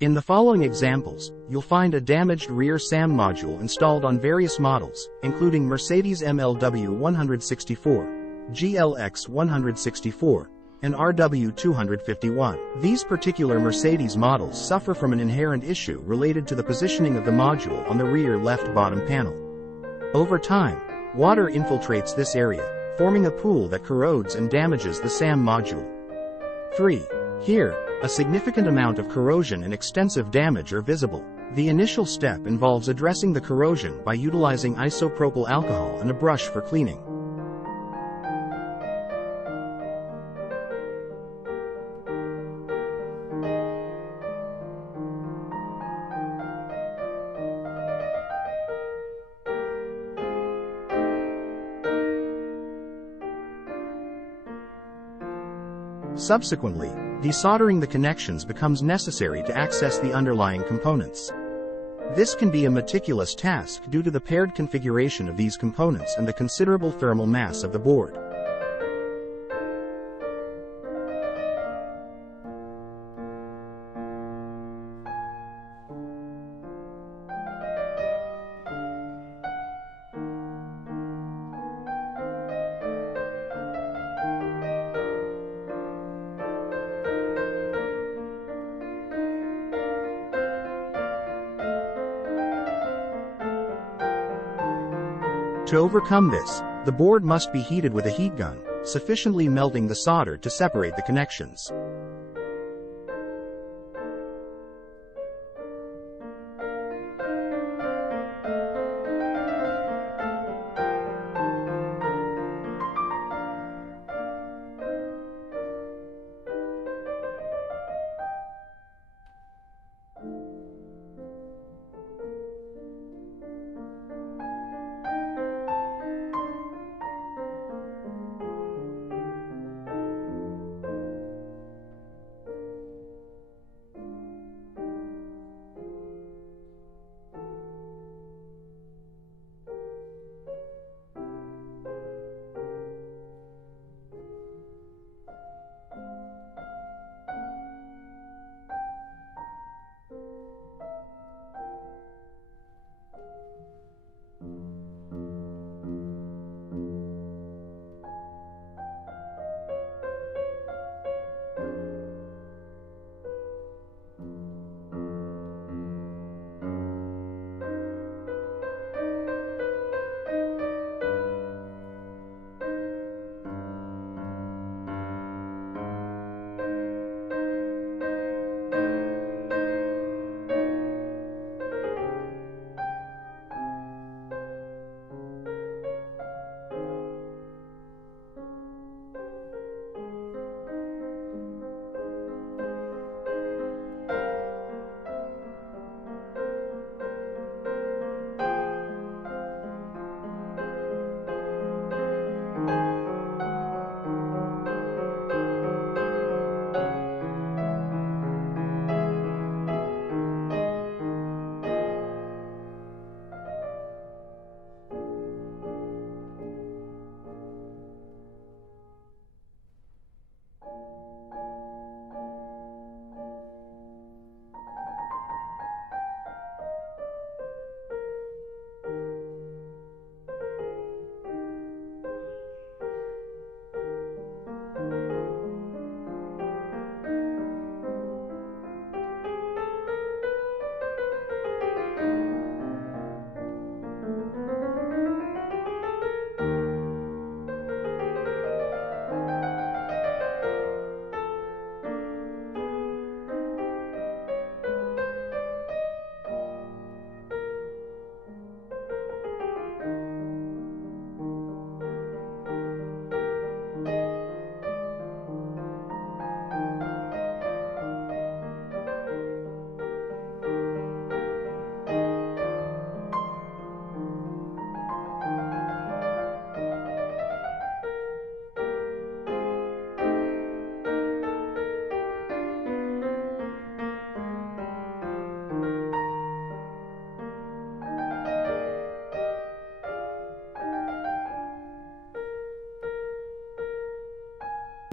In the following examples, you'll find a damaged rear SAM module installed on various models, including Mercedes MLW 164, GLX 164, and RW 251. These particular Mercedes models suffer from an inherent issue related to the positioning of the module on the rear left bottom panel. Over time, water infiltrates this area, forming a pool that corrodes and damages the SAM module. 3. Here, a significant amount of corrosion and extensive damage are visible. The initial step involves addressing the corrosion by utilizing isopropyl alcohol and a brush for cleaning. Subsequently, desoldering the connections becomes necessary to access the underlying components. This can be a meticulous task due to the paired configuration of these components and the considerable thermal mass of the board. To overcome this, the board must be heated with a heat gun, sufficiently melting the solder to separate the connections.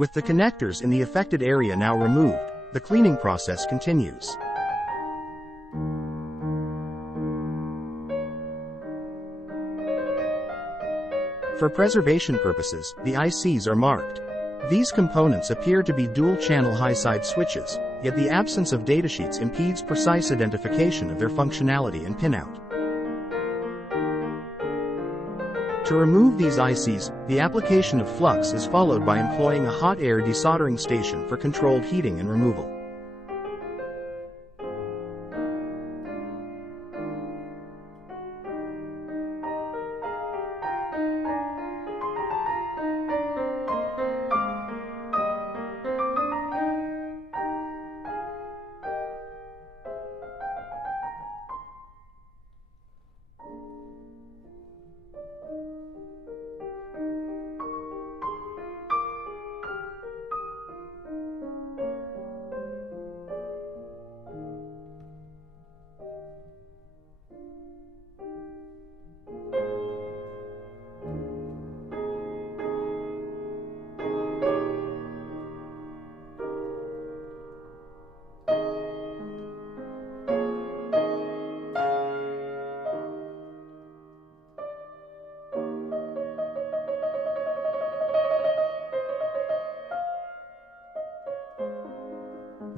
With the connectors in the affected area now removed, the cleaning process continues. For preservation purposes, the ICs are marked. These components appear to be dual-channel high-side switches, yet the absence of datasheets impedes precise identification of their functionality and pinout. To remove these ICs, the application of flux is followed by employing a hot air desoldering station for controlled heating and removal.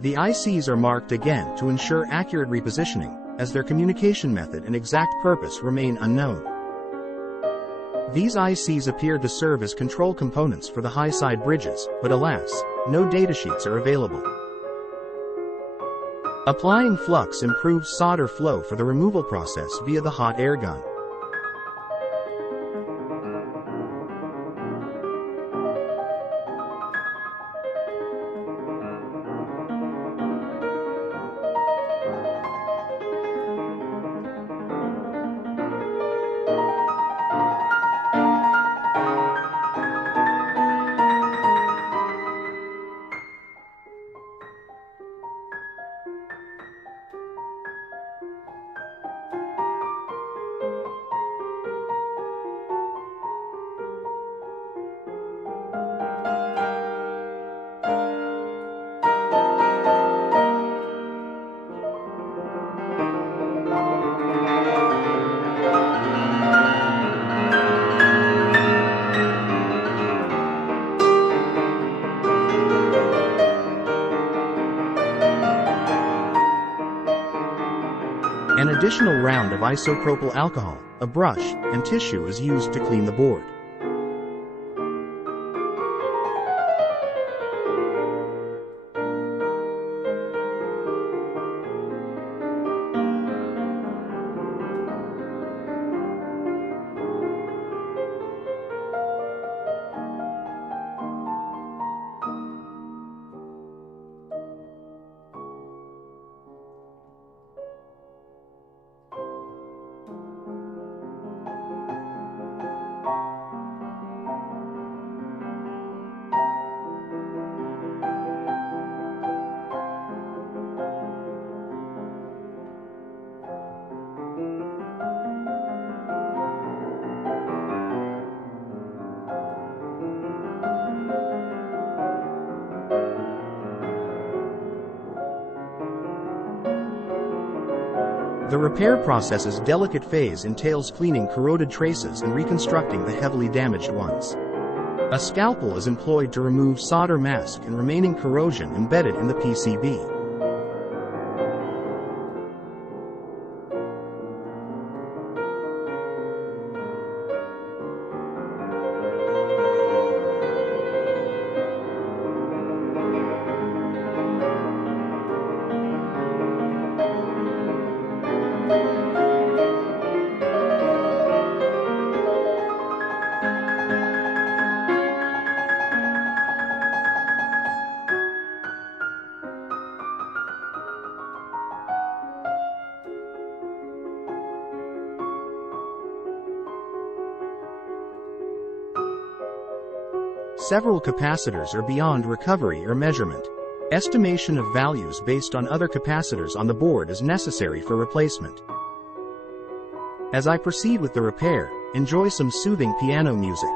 The ICs are marked again to ensure accurate repositioning, as their communication method and exact purpose remain unknown. These ICs appear to serve as control components for the high-side bridges, but alas, no datasheets are available. Applying flux improves solder flow for the removal process via the hot air gun. An additional round of isopropyl alcohol, a brush, and tissue is used to clean the board. The repair process's delicate phase entails cleaning corroded traces and reconstructing the heavily damaged ones. A scalpel is employed to remove solder mask and remaining corrosion embedded in the PCB. Several capacitors are beyond recovery or measurement. Estimation of values based on other capacitors on the board is necessary for replacement. As I proceed with the repair, enjoy some soothing piano music.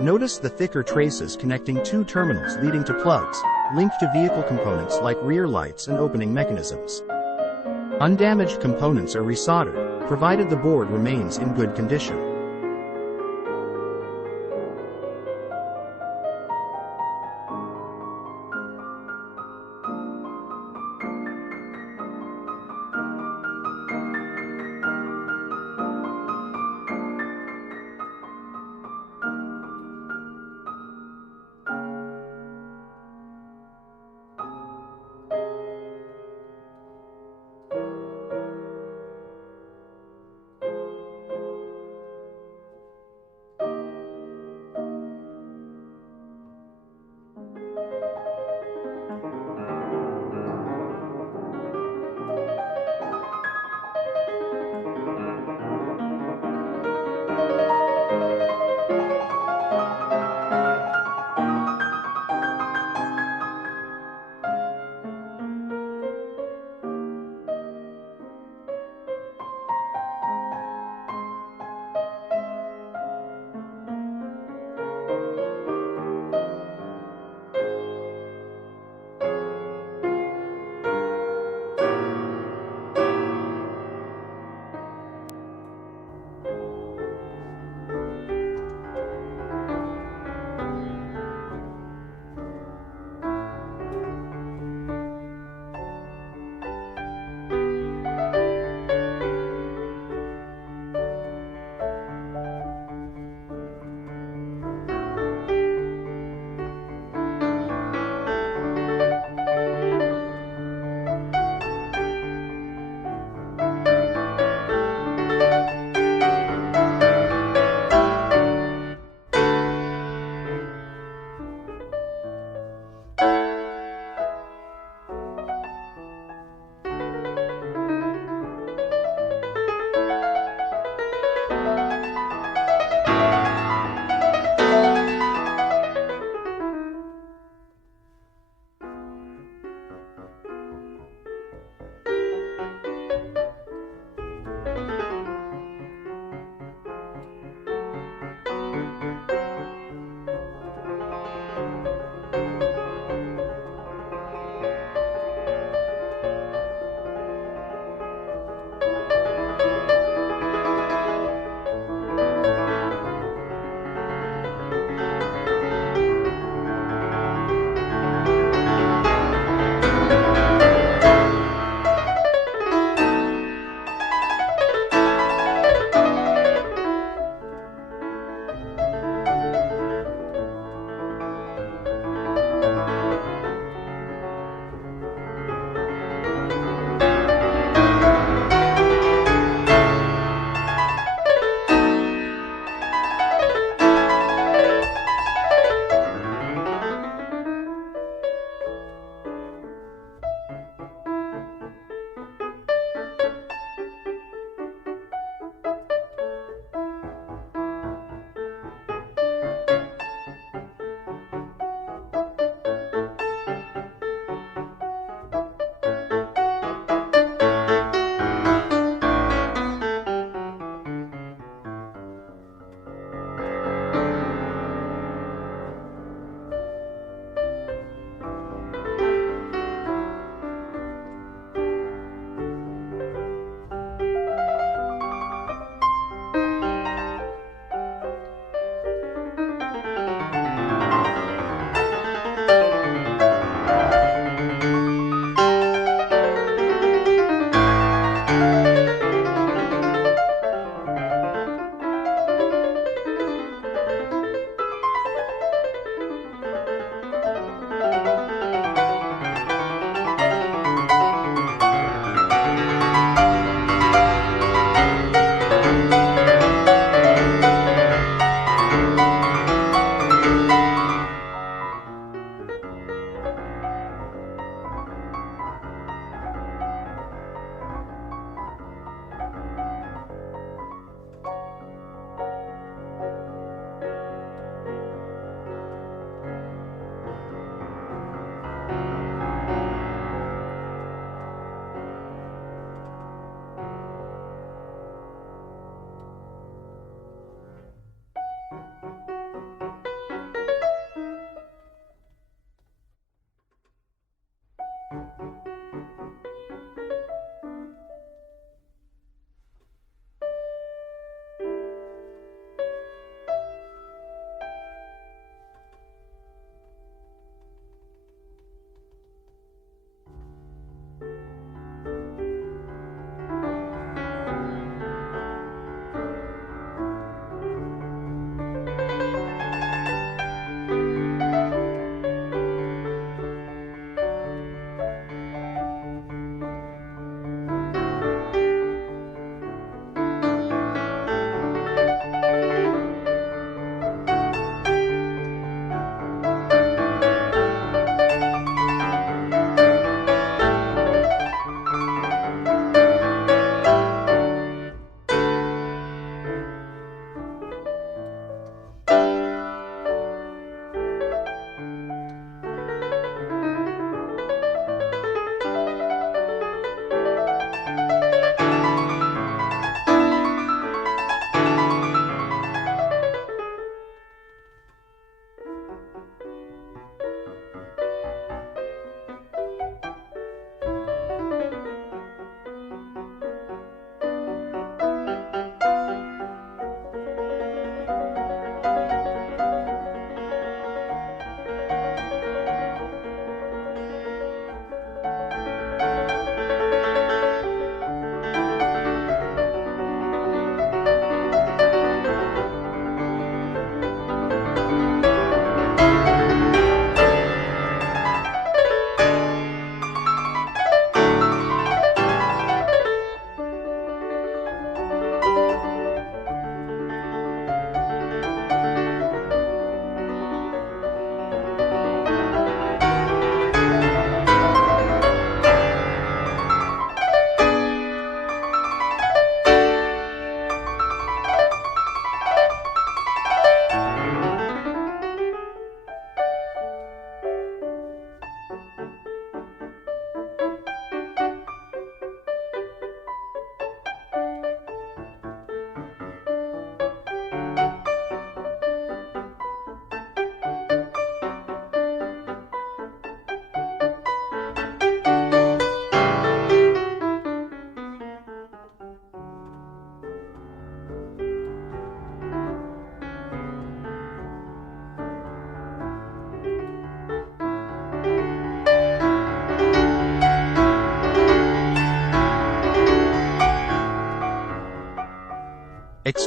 Notice the thicker traces connecting two terminals leading to plugs, linked to vehicle components like rear lights and opening mechanisms. Undamaged components are resoldered, provided the board remains in good condition.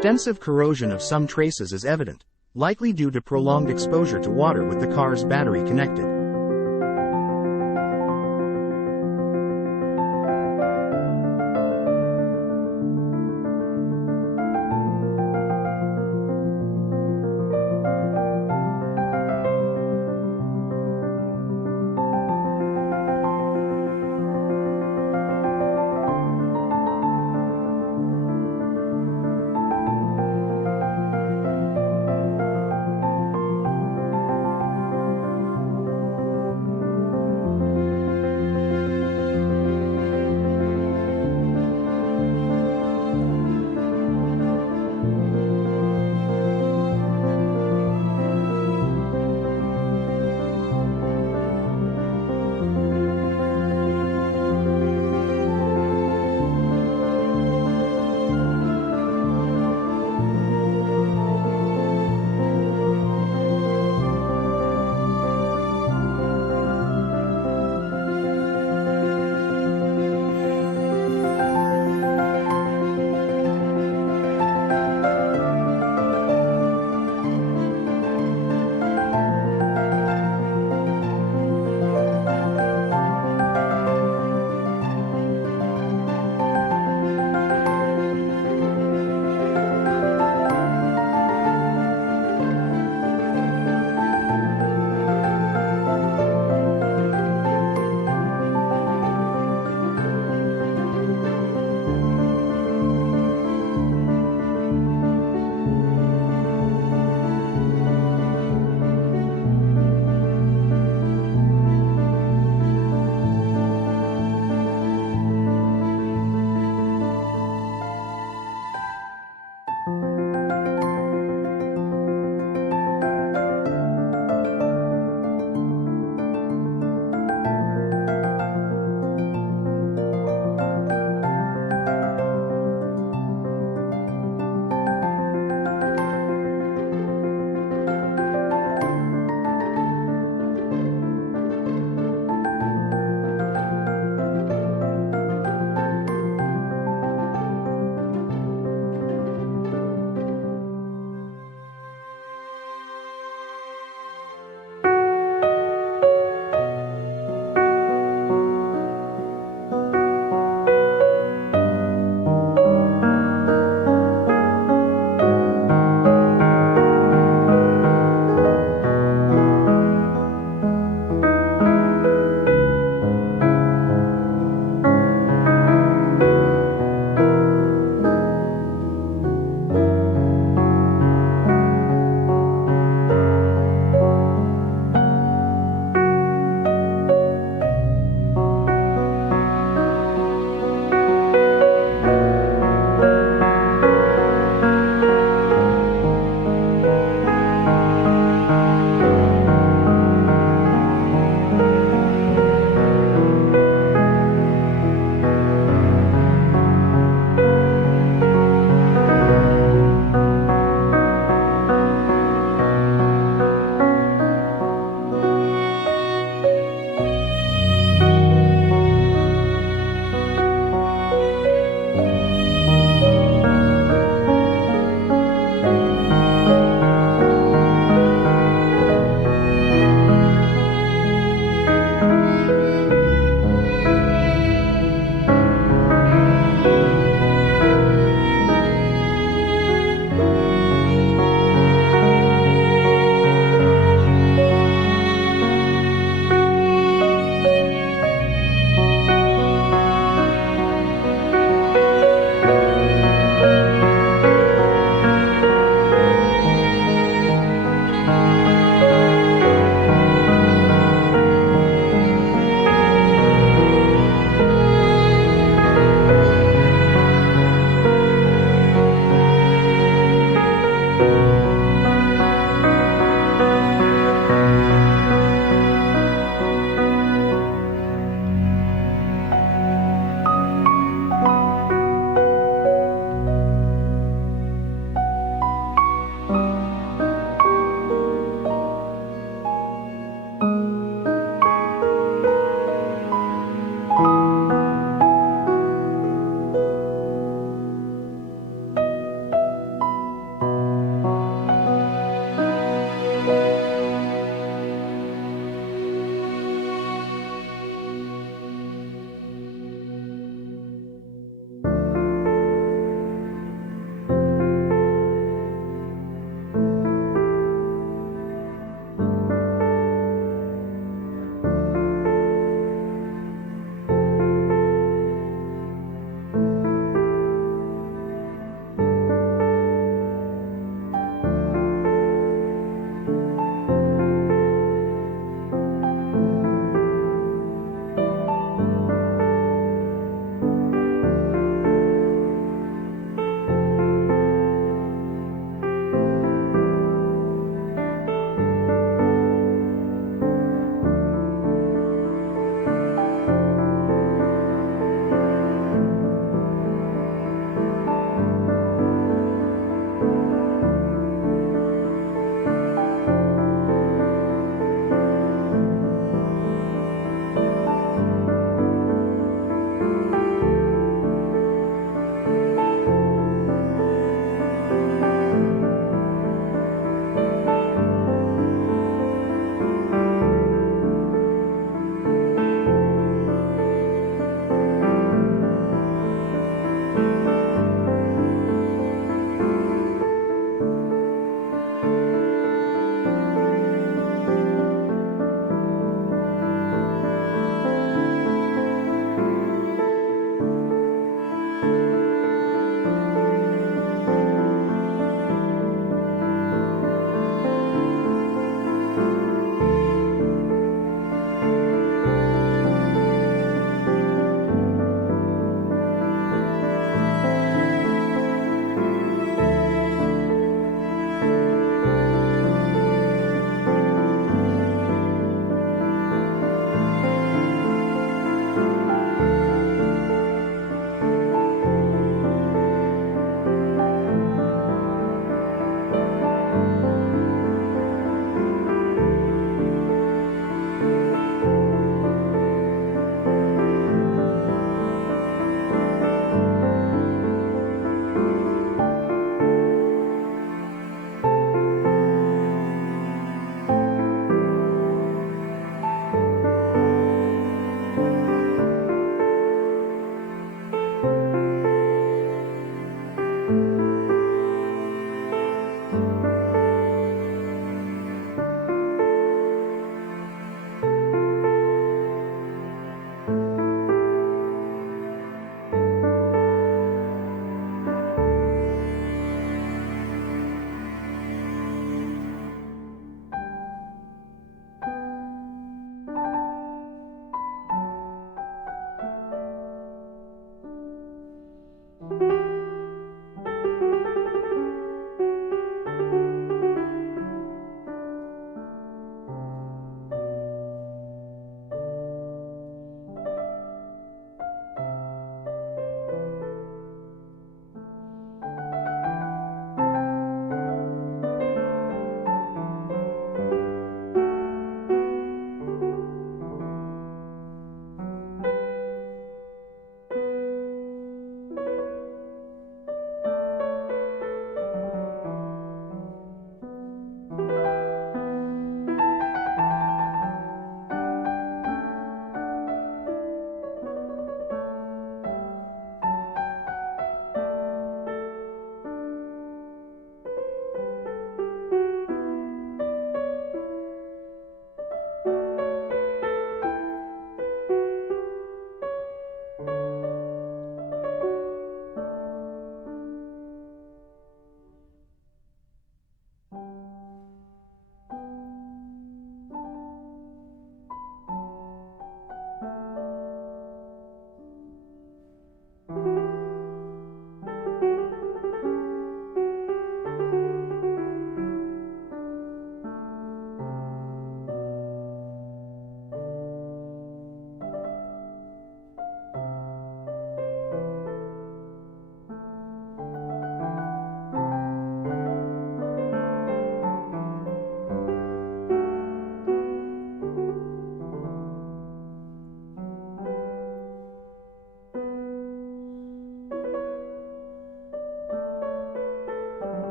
Extensive corrosion of some traces is evident, likely due to prolonged exposure to water with the car's battery connected.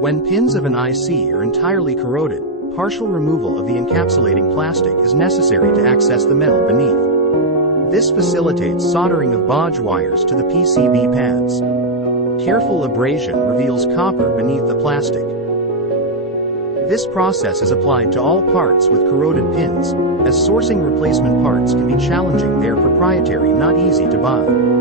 When pins of an IC are entirely corroded, partial removal of the encapsulating plastic is necessary to access the metal beneath. This facilitates soldering of bodge wires to the PCB pads. Careful abrasion reveals copper beneath the plastic. This process is applied to all parts with corroded pins, as sourcing replacement parts can be challenging. They are proprietary, not easy to buy.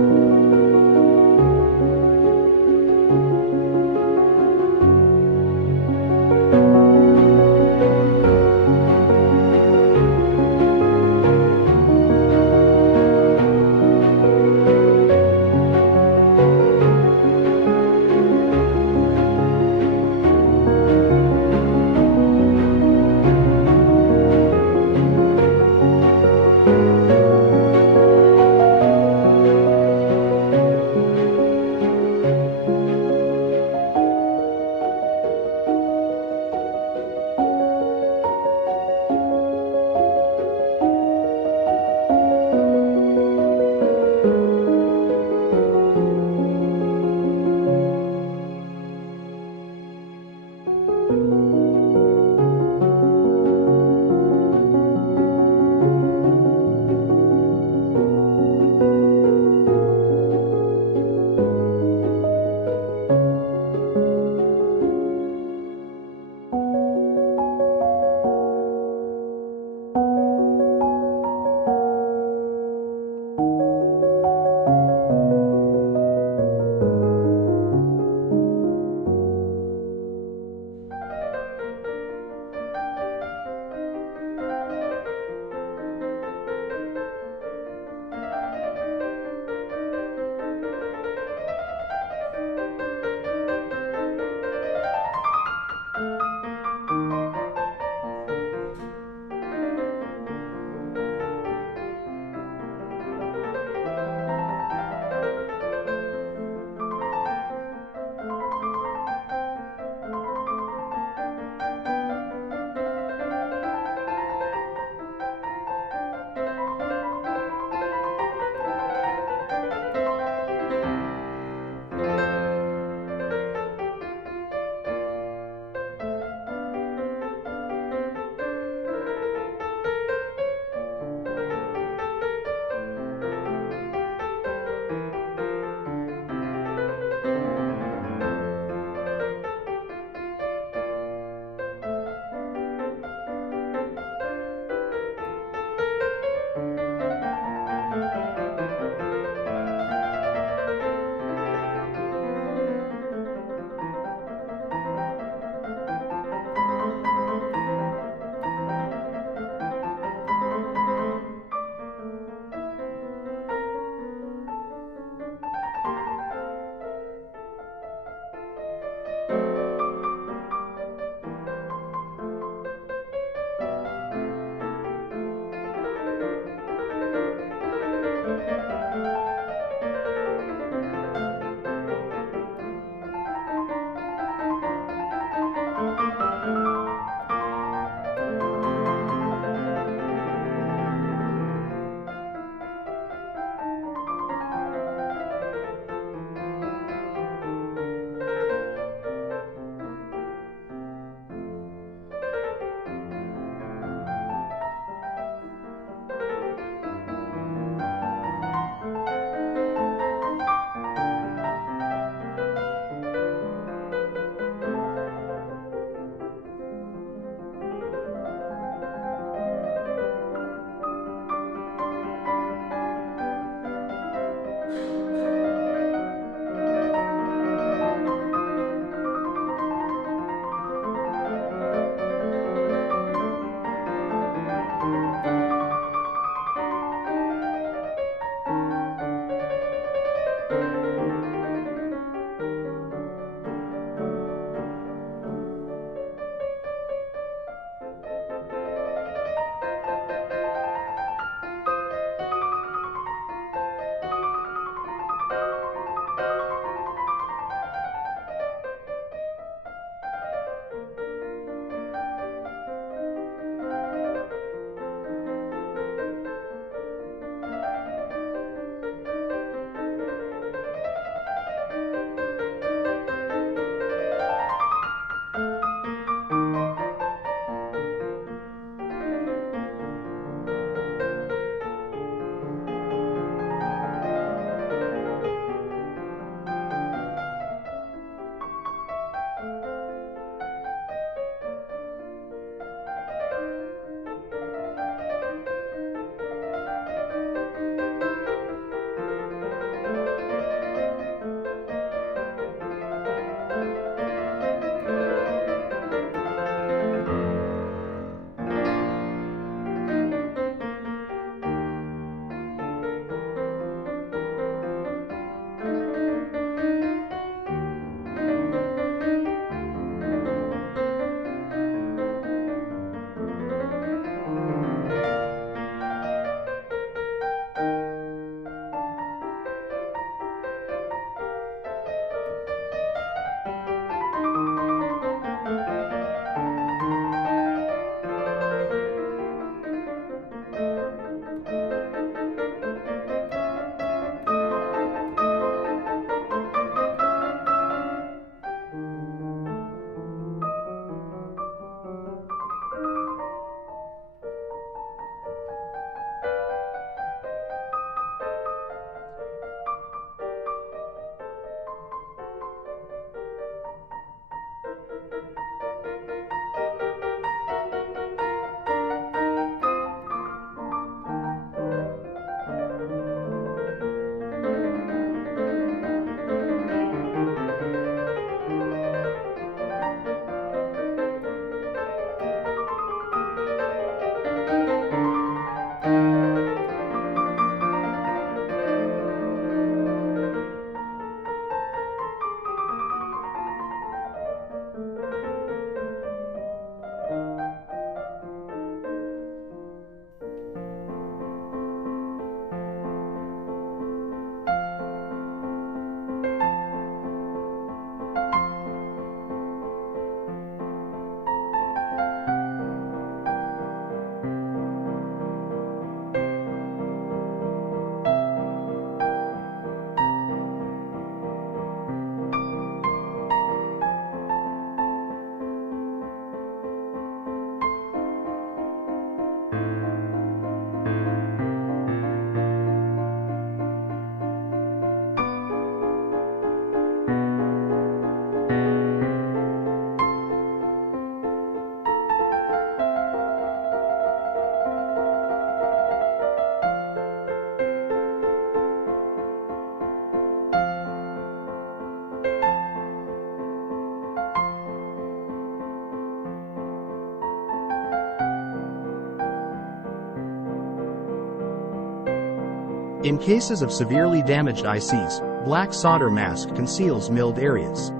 In cases of severely damaged ICs, black solder mask conceals milled areas.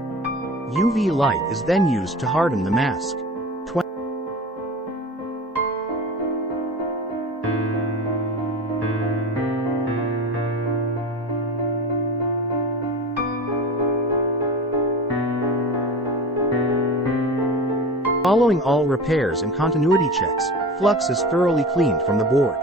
UV light is then used to harden the mask. Following all repairs and continuity checks, flux is thoroughly cleaned from the board.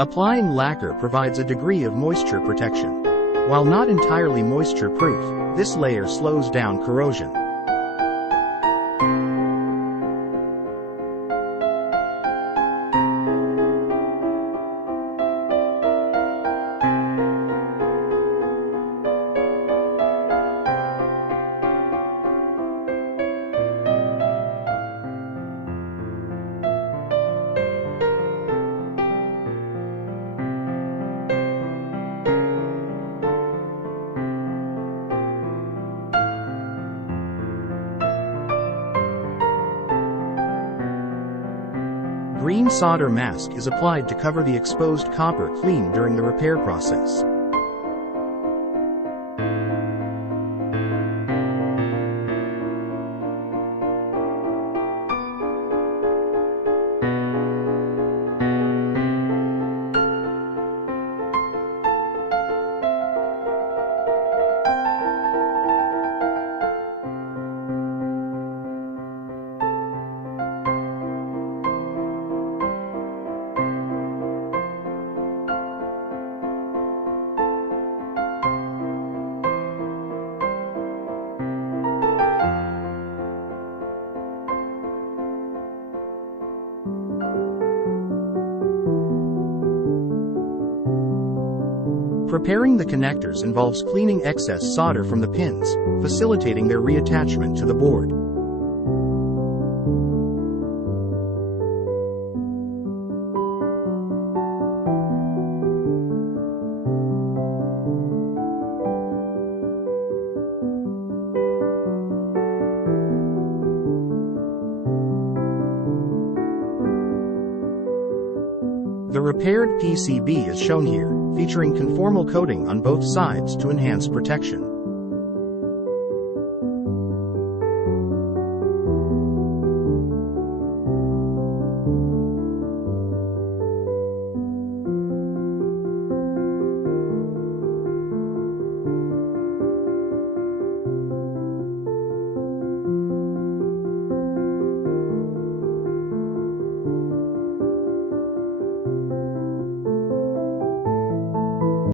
Applying lacquer provides a degree of moisture protection. While not entirely moisture-proof, this layer slows down corrosion. Green solder mask is applied to cover the exposed copper clean during the repair process. Preparing the connectors involves cleaning excess solder from the pins, facilitating their reattachment to the board. The repaired PCB is shown here, featuring conformal coating on both sides to enhance protection.